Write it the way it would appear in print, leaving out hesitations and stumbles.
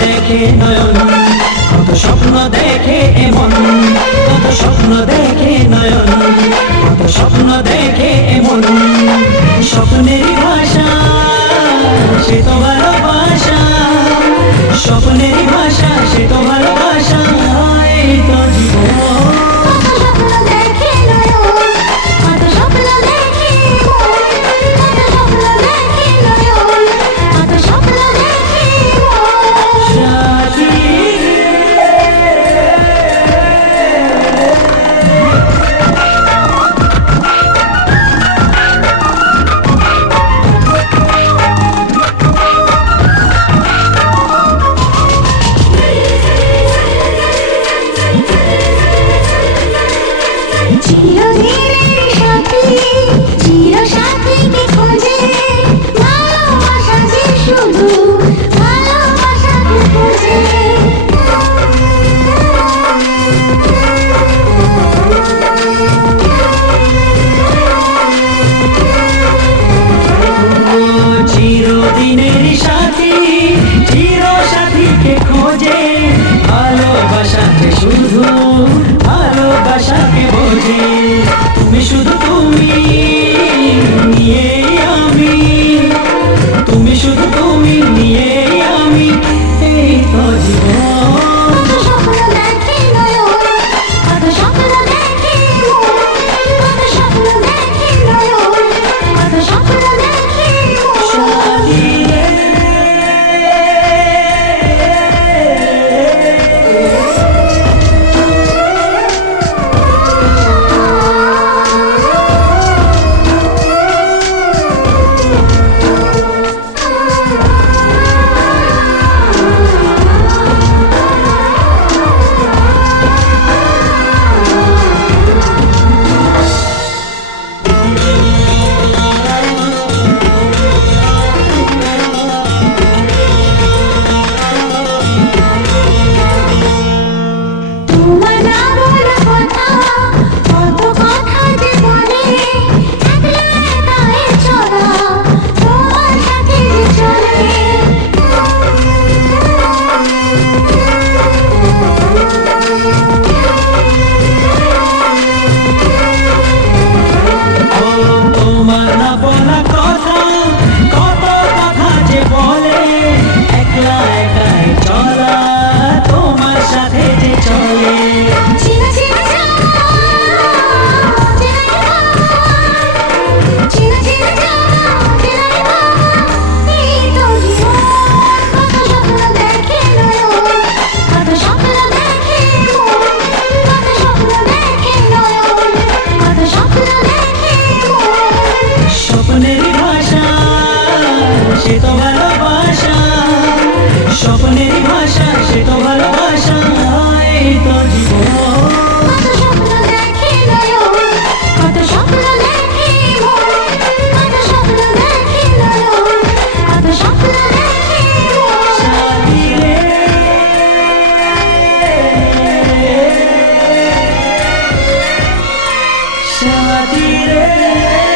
দেখে নয়ন, কত স্বপ্ন দেখে এমন, কত স্বপ্ন দেখে নয়ন, কত স্বপ্ন দেখে এমন। স্বপ্নের ভাষা সে তো ভালোবাসা, স্বপ্নের ভাষা সে তো ভালোবাসা, এই তো জীবন। চিরদিনের সাথী, চির সাথীকে খোঁজে, ভালোবাসাকে শুধু ভালোবাসাকে বোঝে। তুমি শুধু তুমি নিয়ে আমি, তুমি শুধু তুমি নিয়ে আমি, এই তো জীবন। স্বপ্নের ভাষা সে তো ভালোবাসা, স্বপ্নের ভাষা সে তো ভালোবাসা, এই তো জীবন। সাথী রে